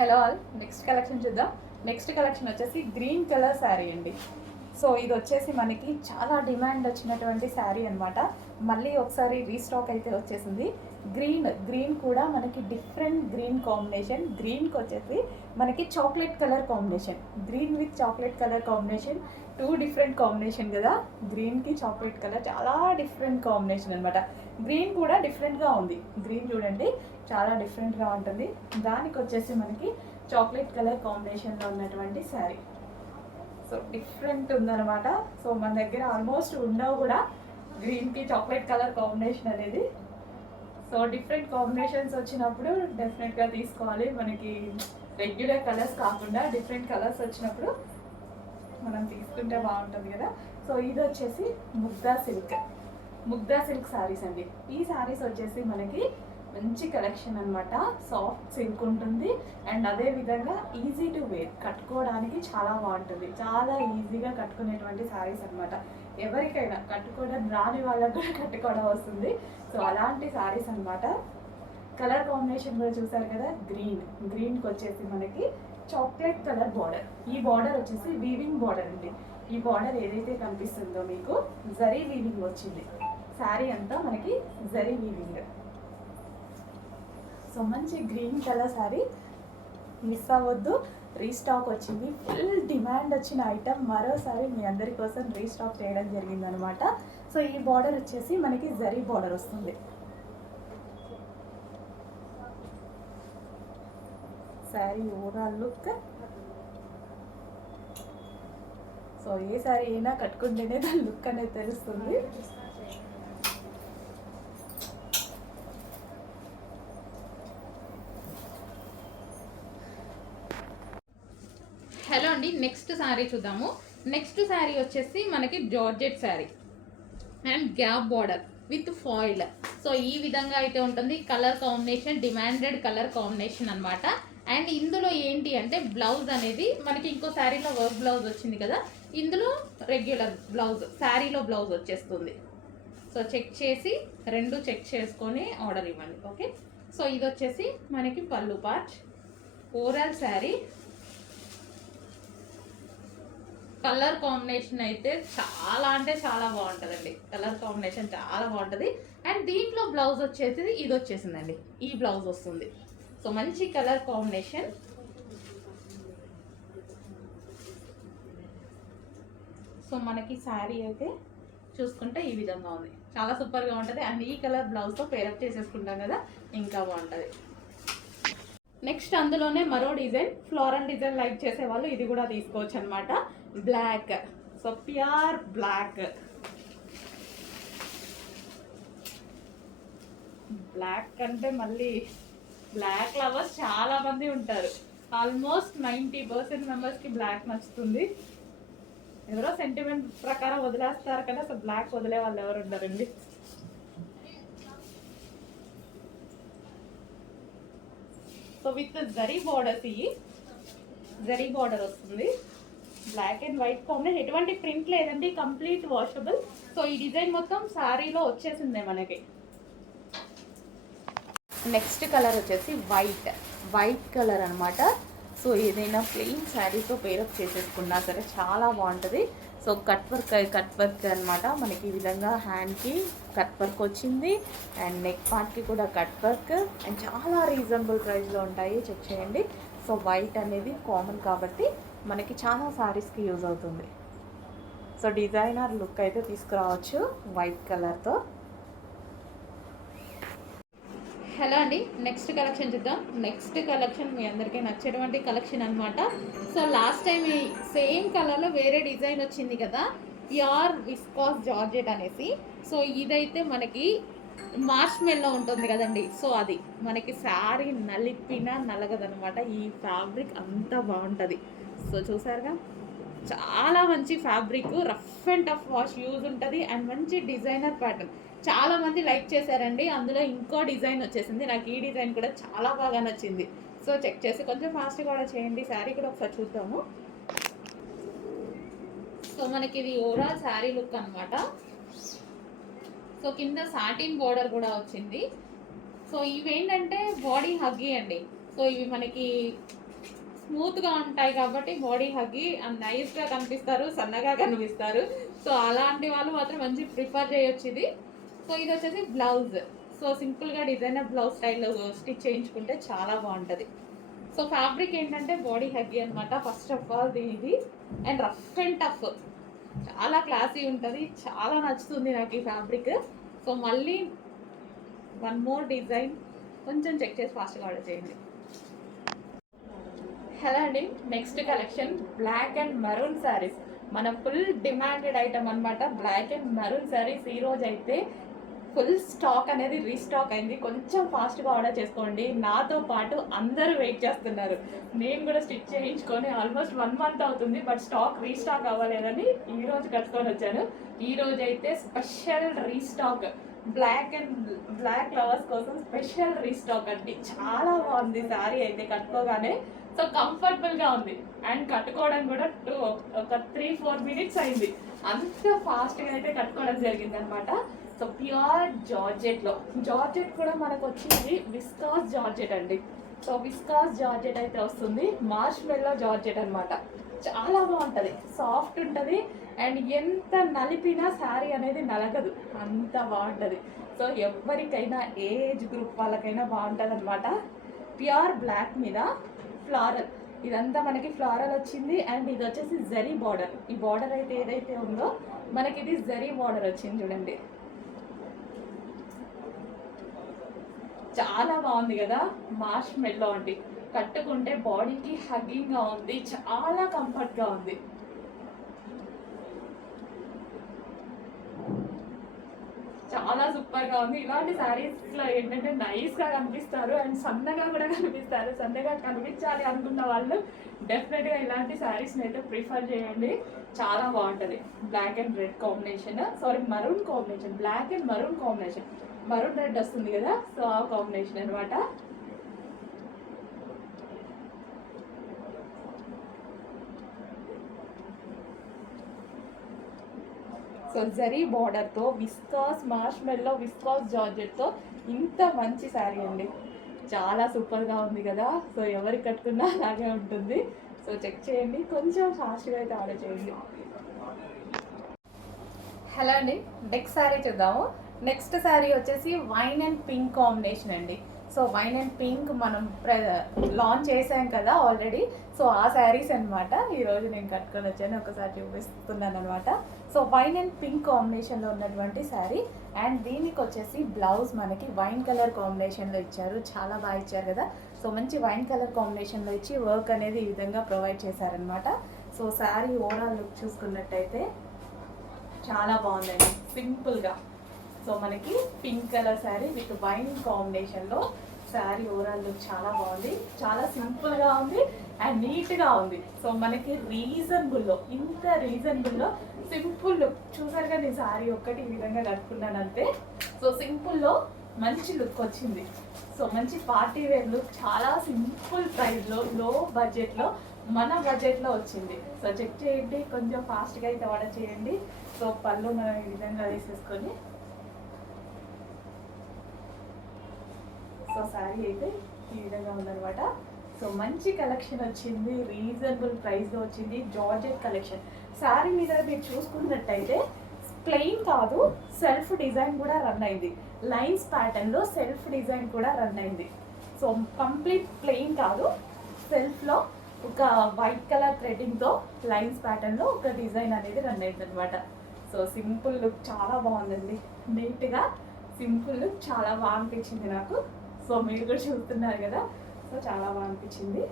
Hello all, next collection చూద్దాం. Next collection వచ్చేసి green colour sari అండి. సో ఇది వచ్చేసి మనకి చాలా డిమాండ్ వచ్చినటువంటి శారీ అనమాట. మళ్ళీ ఒకసారి రీస్టాక్ అయితే వచ్చేసింది. గ్రీన్ కూడా మనకి డిఫరెంట్ గ్రీన్ కాంబినేషన్. గ్రీన్కి వచ్చేసి మనకి chocolate colour combination, green with chocolate colour combination, two different combination కదా. గ్రీన్కి చాక్లెట్ కలర్ చాలా డిఫరెంట్ కాంబినేషన్ అనమాట. గ్రీన్ కూడా డిఫరెంట్గా ఉంది. గ్రీన్ చూడండి చాలా డిఫరెంట్గా ఉంటుంది. దానికి వచ్చేసి మనకి చాక్లెట్ కలర్ కాంబినేషన్లో ఉన్నటువంటి శారీ. సో డిఫరెంట్ ఉందన్నమాట. సో మన దగ్గర ఆల్మోస్ట్ ఉండవు కూడా గ్రీన్కి చాక్లెట్ కలర్ కాంబినేషన్ అనేది. సో డిఫరెంట్ కాంబినేషన్స్ వచ్చినప్పుడు డెఫినెట్గా తీసుకోవాలి. మనకి రెగ్యులర్ కలర్స్ కాకుండా డిఫరెంట్ కలర్స్ వచ్చినప్పుడు మనం తీసుకుంటే బాగుంటుంది కదా. సో ఇది వచ్చేసి ముగ్దా సిల్క్ శారీస్ అండి. ఈ శారీస్ వచ్చేసి మనకి మంచి కలెక్షన్ అనమాట. సాఫ్ట్ సిల్క్ ఉంటుంది అండ్ అదే విధంగా ఈజీ టు వేర్, కట్టుకోవడానికి చాలా బాగుంటుంది. చాలా ఈజీగా కట్టుకునేటువంటి శారీస్ అనమాట. ఎవరికైనా కట్టుకోవడం రాని వాళ్ళకు కూడా కట్టుకోవడం వస్తుంది. సో అలాంటి శారీస్ అనమాట. కలర్ కాంబినేషన్ కూడా చూసారు కదా. గ్రీన్కి వచ్చేసి మనకి చాక్లెట్ కలర్ బార్డర్. ఈ బార్డర్ వచ్చేసి వీవింగ్ బార్డర్ అండి. ఈ బార్డర్ ఏదైతే కనిపిస్తుందో మీకు జరీ వీవింగ్ వచ్చింది. శారీ అంతా మనకి జరీ వీవింగ్. సో మంచి గ్రీన్ కలర్ శారీ మిస్ అవ్వద్దు. రీస్టాక్ వచ్చింది. ఫుల్ డిమాండ్ వచ్చిన ఐటమ్ మరోసారి మీ అందరి కోసం రీస్టాక్ చేయడం జరిగిందనమాట. సో ఈ బార్డర్ వచ్చేసి మనకి జరీ బార్డర్ వస్తుంది. Sari overall look. సో ఏ శారీ అయినా కట్టుకుంటేనే దాని లుక్ అనేది తెలుస్తుంది. హలో అండి, నెక్స్ట్ శారీ చూద్దాము. నెక్స్ట్ శారీ వచ్చేసి మనకి georgette sari and gap border with foil. So ఈ విధంగా అయితే ఉంటుంది. Colour combination demanded colour combination అనమాట. అండ్ ఇందులో ఏంటి అంటే బ్లౌజ్ అనేది మనకి ఇంకో శారీలో వర్క్ బ్లౌజ్ వచ్చింది కదా, ఇందులో రెగ్యులర్ బ్లౌజ్ శారీలో బ్లౌజ్ వచ్చేస్తుంది. సో చెక్ చేసి రెండు చెక్ చేసుకొని ఆర్డర్ ఇవ్వండి. ఓకే. సో ఇది వచ్చేసి మనకి పళ్ళు part. Overall sari colour combination అయితే చాలా అంటే చాలా బాగుంటుందండి. కలర్ కాంబినేషన్ చాలా బాగుంటుంది. అండ్ దీంట్లో బ్లౌజ్ వచ్చేసి ఇది వచ్చేసిందండి. ఈ బ్లౌజ్ వస్తుంది. సో మంచి కలర్ కాంబినేషన్. సో మనకి శారీ అయితే చూసుకుంటే ఈ విధంగా ఉంది. చాలా సూపర్గా ఉంటుంది. అండ్ ఈ కలర్ బ్లౌజ్తో పేరప్ చేసేసుకుంటాం కదా, ఇంకా బాగుంటుంది. నెక్స్ట్ అందులోనే మరో డిజైన్, ఫ్లోరల్ డిజైన్ లైక్ చేసే వాళ్ళు ఇది కూడా తీసుకోవచ్చు అనమాట. Black. So pure black. Black అంటే మళ్ళీ బ్లాక్ లవర్స్ చాలా మంది ఉంటారు. ఆల్మోస్ట్ 90% మెంబర్స్కి బ్లాక్ నచ్చుతుంది. ఎవరో సెంటిమెంట్ ప్రకారం వదిలేస్తారు కదా. సో బ్లాక్ వదిలే వాళ్ళు ఎవరు ఉంటారండి. సో విత్ జరీ బార్డర్స్, ఈ జరీ బార్డర్ వస్తుంది. బ్లాక్ అండ్ వైట్ కాంబినేషన్, ఎటువంటి ప్రింట్ లేదండి, కంప్లీట్ వాషబుల్. సో ఈ డిజైన్ మొత్తం శారీలో వచ్చేసిందే మనకి. నెక్స్ట్ కలర్ వచ్చేసి వైట్ కలర్ అనమాట. సో ఏదైనా ప్లెయిన్ శారీతో పేరప్ చేసేసుకున్నా సరే చాలా బాగుంటుంది. సో కట్ వర్క్ అనమాట. మనకి ఈ విధంగా హ్యాండ్కి కట్ వర్క్ వచ్చింది అండ్ నెక్ పార్ట్కి కూడా కట్ వర్క్ అండ్ చాలా రీజనబుల్ ప్రైస్లో ఉంటాయి. చెక్ చేయండి. సో వైట్ అనేది కామన్ కాబట్టి మనకి చాలా శారీస్కి యూజ్ అవుతుంది. సో డిజైనర్ లుక్ అయితే తీసుకురావచ్చు వైట్ కలర్తో. హలో అండి, నెక్స్ట్ కలెక్షన్ చూద్దాం. నెక్స్ట్ కలెక్షన్ మీ అందరికీ నచ్చేటువంటి కలెక్షన్ అనమాట. సో లాస్ట్ టైం ఈ సేమ్ కలర్లో వేరే డిజైన్ వచ్చింది కదా, ప్యూర్ విస్కాస్ జార్జెట్ అనేసి. సో ఇదైతే మనకి మార్ష్ మెల్లో ఉంటుంది కదండి. సో అది మనకి శారీ నలిపినా నలగదనమాట. ఈ ఫ్యాబ్రిక్ అంతా బాగుంటుంది. సో చూసారుగా, చాలా మంచి fabric, rough and tough wash use ఉంటుంది అండ్ మంచి డిజైనర్ ప్యాటర్న్. చాలా మంది లైక్ చేశారండి. అందులో ఇంకో డిజైన్ వచ్చేసింది. నాకు ఈ డిజైన్ కూడా చాలా బాగా నచ్చింది. సో చెక్ చేసి కొంచెం ఫాస్ట్గా కూడా చేయండి. శారీ కూడా ఒకసారి చూద్దాము. సో మనకి ఇది ఓవరాల్ శారీ లుక్ అనమాట. సో కింద సాటిన్ బోర్డర్ కూడా వచ్చింది. సో ఇవేంటంటే బాడీ హగ్గీ అండి. సో ఇవి మనకి స్మూత్గా ఉంటాయి కాబట్టి బాడీ హగ్గి అండ్ నైస్గా కనిపిస్తారు, సన్నగా కనిపిస్తారు. సో అలాంటి వాళ్ళు మాత్రం మంచి ప్రిఫర్ చేయొచ్చు ఇది. సో ఇది వచ్చేసి బ్లౌజ్. సో సింపుల్గా డిజైనర్ బ్లౌజ్ స్టైల్లో స్టిచ్ చేయించుకుంటే చాలా బాగుంటుంది. సో ఫ్యాబ్రిక్ ఏంటంటే బాడీ హగ్గి అనమాట ఫస్ట్ ఆఫ్ ఆల్ దీనిది. అండ్ రఫ్ అండ్ టఫ్, చాలా క్లాసీ ఉంటుంది, చాలా నచ్చుతుంది నాకు ఈ ఫ్యాబ్రిక్. సో మళ్ళీ వన్ మోర్ డిజైన్ కొంచెం చెక్ చేసి ఫాస్ట్గా ఆర్డర్ చేయండి. హలో అండి, next collection black and maroon sarees. మన ఫుల్ డిమాండెడ్ ఐటమ్ అనమాట బ్లాక్ అండ్ మరూన్ శారీస్. ఈరోజు అయితే ఫుల్ స్టాక్ అనేది రీస్టాక్ అయింది. కొంచెం ఫాస్ట్గా ఆర్డర్ చేసుకోండి. నాతో పాటు అందరూ వెయిట్ చేస్తున్నారు. నేను కూడా స్టిచ్ చేయించుకొని ఆల్మోస్ట్ 1 month అవుతుంది, బట్ స్టాక్ రీస్టాక్ అవ్వలేదని ఈరోజు కట్టుకొని వచ్చాను. ఈరోజు అయితే స్పెషల్ రీస్టాక్, బ్లాక్ లవర్స్ కోసం స్పెషల్ రీస్టాక్ అండి. చాలా బాగుంది శారీ అయితే కట్టుకోగానే. సో కంఫర్టబుల్గా ఉంది అండ్ కట్టుకోవడం కూడా ఒక 3-4 minutes అయింది. అంత ఫాస్ట్గా అయితే కట్టుకోవడం జరిగింది అనమాట. సో ప్యూర్ జార్జెట్ కూడా మనకు వచ్చింది విస్కాస్ జార్జెట్ అండి. సో విస్కాస్ జార్జెట్ అయితే వస్తుంది, మార్ష్ మెల్లో జార్జెట్ అనమాట. చాలా బాగుంటుంది, సాఫ్ట్ ఉంటుంది అండ్ ఎంత నలిపినా శారీ అనేది నలగదు, అంత బాగుంటుంది. సో ఎవరికైనా ఏ ఏజ్ గ్రూప్ వాళ్ళకైనా బాగుంటుంది అనమాట. ప్యూర్ బ్లాక్ మీద ఫ్లారల్, ఇదంతా మనకి ఫ్లారల్ వచ్చింది. అండ్ ఇది వచ్చేసి జరీ బార్డర్. ఈ బార్డర్ అయితే ఏదైతే ఉందో మనకి ఇది జరీ బార్డర్ వచ్చింది చూడండి. చాలా బాగుంది కదా, మార్ష్ మెల్లో అండి. కట్టుకుంటే బాడీకి హగ్గింగ్గా ఉంది, చాలా కంఫర్ట్గా ఉంది. చాలా సూపర్గా ఉంది. ఇలాంటి శారీస్లో ఏంటంటే నైస్గా కనిపిస్తారు అండ్ సన్నగా కూడా కనిపిస్తారు. సన్నగా కనిపించాలి అనుకున్న వాళ్ళు డెఫినెట్గా ఇలాంటి శారీస్ని అయితే ప్రిఫర్ చేయండి, చాలా బాగుంటుంది. Black and red combination, maroon combination, black and maroon combination, maroon red వస్తుంది కదా, సో ఆ కాంబినేషన్ అనమాట. సో జరీ బార్డర్తో విస్కాస్ మార్ష్ మెల్లో విస్కాస్ జార్జెట్తో ఇంత మంచి శారీ అండి, చాలా సూపర్గా ఉంది కదా. సో ఎవరికి కట్టుకున్నా అలాగే ఉంటుంది. సో చెక్ చేయండి, కొంచెం ఫాస్ట్గా అయితే ఆర్డర్ చేయండి. హలో అండి, నెక్స్ట్ శారీ చూద్దాము. నెక్స్ట్ శారీ వచ్చేసి వైన్ అండ్ పింక్ కాంబినేషన్ అండి. సో వైన్ అండ్ పింక్ మనం లాంచ్ చేసాం కదా ఆల్రెడీ. సో ఆ శారీస్ అనమాట ఈరోజు నేను కట్టుకొని వచ్చాను, ఒకసారి చూపిస్తున్నాను అనమాట. సో వైన్ అండ్ పింక్ కాంబినేషన్లో ఉన్నటువంటి శారీ. అండ్ దీనికి వచ్చేసి బ్లౌజ్ మనకి వైన్ కలర్ కాంబినేషన్లో ఇచ్చారు, చాలా బాగా ఇచ్చారు కదా. సో మంచి వైన్ కలర్ కాంబినేషన్లో ఇచ్చి వర్క్ అనేది ఈ విధంగా ప్రొవైడ్ చేశారనమాట. సో శారీ ఓవరాల్ లుక్ చూసుకున్నట్టయితే చాలా బాగుందండి, సింపుల్గా. సో మనకి pink colour sari with wine కాంబినేషన్లో శారీ ఓవరాల్ లుక్ చాలా బాగుంది, చాలా సింపుల్గా ఉంది అండ్ నీట్గా ఉంది. సో మనకి రీజనబుల్లో, ఇంత రీజనబుల్లో సింపుల్ లుక్ చూసారుగా. నేను శారీ ఒక్కటి ఈ విధంగా కట్టుకున్నాను అంతే. సో సింపుల్లో మంచి లుక్ వచ్చింది. సో మంచి పార్టీ వేర్ లుక్, చాలా సింపుల్ ప్రైస్లో, లో బడ్జెట్లో, మన బడ్జెట్లో వచ్చింది. సో చెక్ చేయండి, కొంచెం ఫాస్ట్గా అయితే ఆర్డర్ చేయండి. సో పళ్ళు మనం ఈ విధంగా వేసేసుకొని, సో శారీ అయితే ఈ విధంగా ఉందన్నమాట. సో మంచి కలెక్షన్ వచ్చింది, రీజనబుల్ ప్రైస్లో వచ్చింది, జార్జెట్ కలెక్షన్. శారీ మీద మీరు చూసుకున్నట్టయితే ప్లెయిన్ కాదు, సెల్ఫ్ డిజైన్ కూడా రన్ అయింది. లైన్స్ ప్యాటర్న్లో సెల్ఫ్ డిజైన్ కూడా రన్ అయింది. సో కంప్లీట్ ప్లెయిన్ కాదు, సెల్ఫ్లో ఒక వైట్ కలర్ థ్రెడ్డింగ్తో లైన్స్ ప్యాటర్న్లో ఒక డిజైన్ అనేది రన్ అయింది అనమాట. సో సింపుల్ లుక్ చాలా బాగుందండి, నీట్గా సింపుల్ లుక్ చాలా బాగా అనిపించింది నాకు. సో మీరు కూడా చూస్తున్నారు కదా, సో చాలా బాగా అనిపించింది.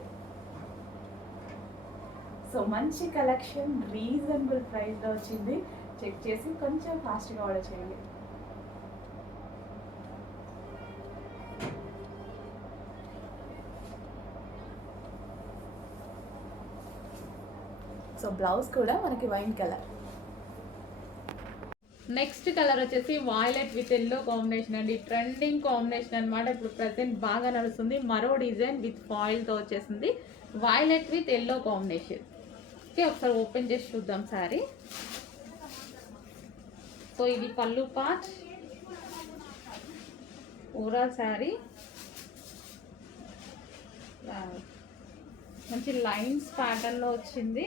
సో మంచి కలెక్షన్, రీజనబుల్ ప్రైస్లో వచ్చింది. చెక్ చేసి కొంచెం ఫాస్ట్గా ఆర్డర్ చేయండి. సో బ్లౌజ్ కూడా మనకి వైన్ కలర్. నెక్స్ట్ కలర్ వచ్చేసి వాయిలెట్ విత్ ఎల్లో కాంబినేషన్ అండి. ట్రెండింగ్ కాంబినేషన్ అనమాట, ఇప్పుడు ప్రజెంట్ బాగా నడుస్తుంది. మరో డిజైన్ విత్ ఫాయిల్తో వచ్చేసింది, violet with yellow combination. Okay, ఒకసారి ఓపెన్ చేసి చూద్దాం శారీ. సో ఇది పళ్ళు పార్ట్, ఓవరాల్ శారీ. మంచి లైన్స్ ప్యాటర్న్లో వచ్చింది.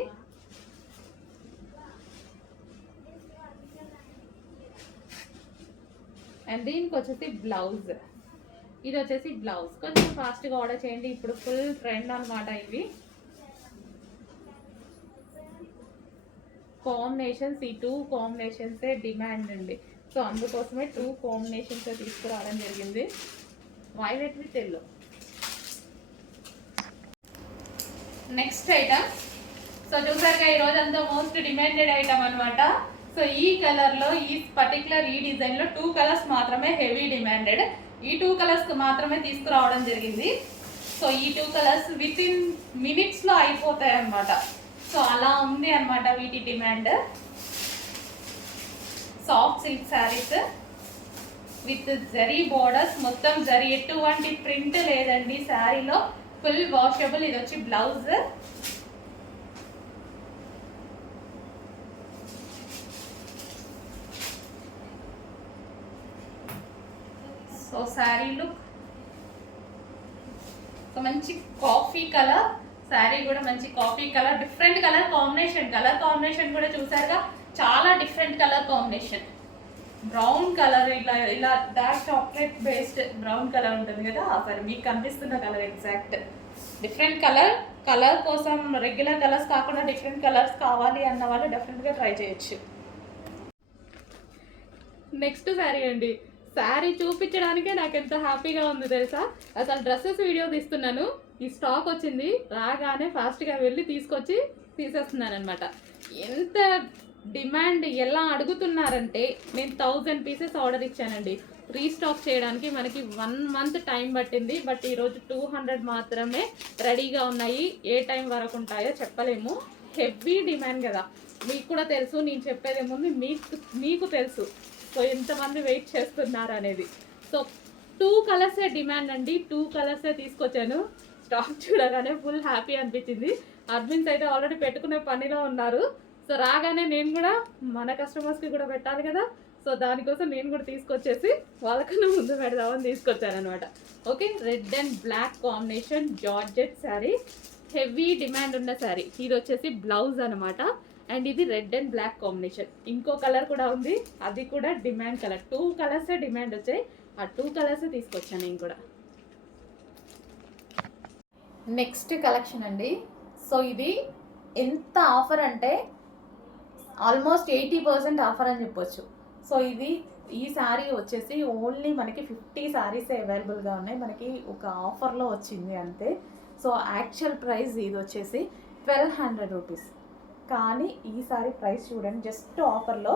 అండ్ దీనికి వచ్చేసి బ్లౌజ్, ఇది వచ్చేసి బ్లౌజ్. కొంచెం ఫాస్ట్గా ఆర్డర్ చేయండి, ఇప్పుడు ఫుల్ ట్రెండ్ అనమాట ఇవి కాంబినేషన్స్. ఈ 2 కాంబినేషన్సే డిమాండ్ అండి. సో అందుకోసమే 2 కాంబినేషన్స్ తీసుకురావడం జరిగింది, violet with yellow. Next item, so చూసారుగా ఈరోజంతా మోస్ట్ డిమాండెడ్ ఐటమ్ అనమాట. సో ఈ కలర్లో, ఈ పర్టికులర్ ఈ డిజైన్లో 2 కలర్స్ మాత్రమే హెవీ డిమాండెడ్. ఈ 2 కలర్స్ మాత్రమే తీసుకురావడం జరిగింది. సో ఈ 2 కలర్స్ విత్ ఇన్ మినిట్స్లో అయిపోతాయి అన్నమాట. సో అలా ఉంది అనమాట వీటి demand. Soft silk saris with zari borders, మొత్తం జరీ, ఎటువంటి ప్రింట్ లేదండి శారీలో, ఫుల్ వాషబుల్. ఇది వచ్చి blouse. So sari look, so మంచి కాఫీ కలర్ శారీ కూడా, మంచి coffee colour, different colour combination కూడా చూసారుగా, చాలా different colour combination. Brown colour, ఇలా dark chocolate based brown colour ఉంటుంది కదా, సరే మీకు కనిపిస్తున్న కలర్ ఎగ్జాక్ట్ డిఫరెంట్ కలర్ కోసం రెగ్యులర్ కలర్స్ కాకుండా డిఫరెంట్ కలర్స్ కావాలి అన్న వాళ్ళు డెఫినెట్గా ట్రై చేయొచ్చు. నెక్స్ట్ శారీ అండి. శారీ చూపించడానికే నాకు ఎంత హ్యాపీగా ఉంది తెలుసా. అసలు డ్రెస్సెస్ వీడియో తీస్తున్నాను, ఈ స్టాక్ వచ్చింది, రాగానే ఫాస్ట్గా వెళ్ళి తీసుకొచ్చి తీసేస్తున్నాను అనమాట. ఎంత డిమాండ్, ఎలా అడుగుతున్నారంటే, నేను 1000 పీసెస్ ఆర్డర్ ఇచ్చానండి. రీస్టాక్ చేయడానికి మనకి 1 మంత్ టైం పట్టింది. బట్ ఈరోజు 200 మాత్రమే రెడీగా ఉన్నాయి. ఏ టైం వరకు ఉంటాయో చెప్పలేము, హెవీ డిమాండ్ కదా. మీకు కూడా తెలుసు, నేను చెప్పేదేముంది, మీకు తెలుసు. సో ఎంతమంది వెయిట్ చేస్తున్నారు అనేది. సో 2 కలర్సే డిమాండ్ అండి, 2 కలర్సే తీసుకొచ్చాను. స్టాక్ చూడగానే ఫుల్ హ్యాపీ అనిపించింది. అడ్మిన్స్ అయితే ఆల్రెడీ పెట్టుకునే పనిలో ఉన్నారు. సో రాగానే నేను కూడా మన కస్టమర్స్కి కూడా పెట్టాలి కదా, సో దానికోసం నేను కూడా తీసుకొచ్చేసి వాళ్ళకన్నా ముందు పెడదామని తీసుకొచ్చాను అనమాట. Okay, red and black combination georgette saree, heavy demand ఉన్న శారీ. ఇది వచ్చేసి బ్లౌజ్ అనమాట. అండ్ ఇది రెడ్ అండ్ బ్లాక్ కాంబినేషన్. ఇంకో కలర్ కూడా ఉంది, అది కూడా డిమాండ్ కలర్. 2 కలర్సే డిమాండ్ వచ్చాయి, ఆ 2 కలర్సే తీసుకొచ్చాను నేను కూడా. నెక్స్ట్ కలెక్షన్ అండి. సో ఇది ఎంత ఆఫర్ అంటే ఆల్మోస్ట్ 80% ఆఫర్ అని చెప్పొచ్చు. సో ఈ శారీ వచ్చేసి ఓన్లీ మనకి 50 శారీసే అవైలబుల్గా ఉన్నాయి, మనకి ఒక ఆఫర్లో వచ్చింది అంతే. సో యాక్చువల్ ప్రైస్ ఇది వచ్చేసి 1200 రూపీస్. కానీ ఈ సారీ ప్రైస్ చూడండి, జస్ట్ ఆఫర్లో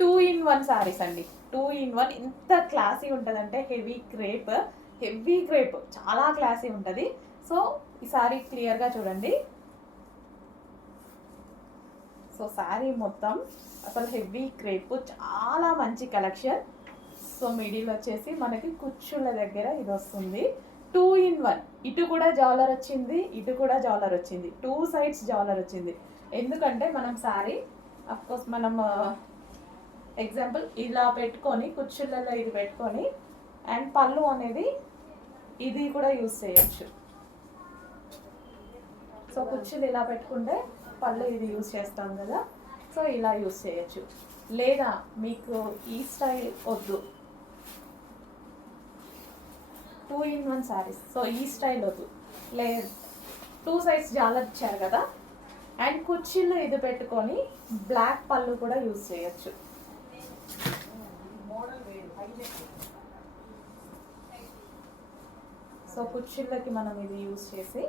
2 in 1 శారీస్ అండి. 2 in 1 ఎంత క్లాసీ ఉంటుందంటే, హెవీ క్రేప్ చాలా క్లాసీ ఉంటుంది. సో ఈ శారీ క్లియర్గా చూడండి. సో శారీ మొత్తం అసలు హెవీ క్రేప్, చాలా మంచి కలెక్షన్. సో మిడిల్ వచ్చేసి మనకి కుచ్చుళ్ళ దగ్గర ఇది వస్తుంది. 2 in 1, ఇటు కూడా జాలర్ వచ్చింది, ఇటు కూడా జాలర్ వచ్చింది, 2 sides జాలర్ వచ్చింది. ఎందుకంటే మనం శారీ అఫ్కోర్స్ మనం ఎగ్జాంపుల్ ఇలా పెట్టుకొని, కుచ్చుళ్ళలో ఇది పెట్టుకొని, అండ్ పళ్ళు అనేది ఇది కూడా యూజ్ చేయొచ్చు. సో కుచ్చులు ఇలా పెట్టుకుంటే పళ్ళు ఇది యూజ్ చేస్తాం కదా, సో ఇలా యూజ్ చేయొచ్చు. లేదా మీకు ఈ స్టైల్ వద్దు, 2 in 1 శారీస్, సో ఈ స్టైల్ వద్దు, లేదు 2 sides జాలర్ ఇచ్చారు కదా, అండ్ కుర్చీలో ఇది పెట్టుకొని బ్లాక్ పళ్ళు కూడా యూజ్ చేయొచ్చు. సో కుర్చీలకి మనం ఇది యూజ్ చేసి,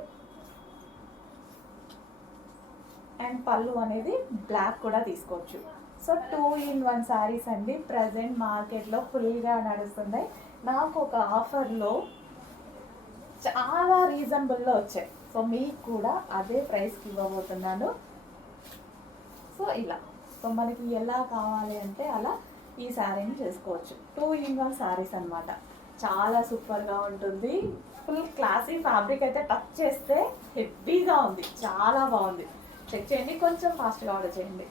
అండ్ పళ్ళు అనేది బ్లాక్ కూడా తీసుకోవచ్చు. సో 2 in 1 శారీస్ అండి, ప్రజెంట్ మార్కెట్లో ఫుల్గా నడుస్తున్నాయి. నాకు ఒక ఆఫర్లో చాలా రీజనబుల్లో వచ్చాయి. సో మీకు కూడా అదే ప్రైస్కి ఇవ్వబోతున్నాను. సో ఇలా, సో మనకి ఎలా కావాలి అంటే అలా ఈ శారీని చేసుకోవచ్చు. 2 in 1 శారీస్ అనమాట, చాలా సూపర్గా ఉంటుంది. ఫుల్ క్లాసీ ఫ్యాబ్రిక్ అయితే టచ్ చేస్తే హెవీగా ఉంది, చాలా బాగుంది. చెక్ చేయండి, కొంచెం ఫాస్ట్గా ఆర్డర్ చేయండి.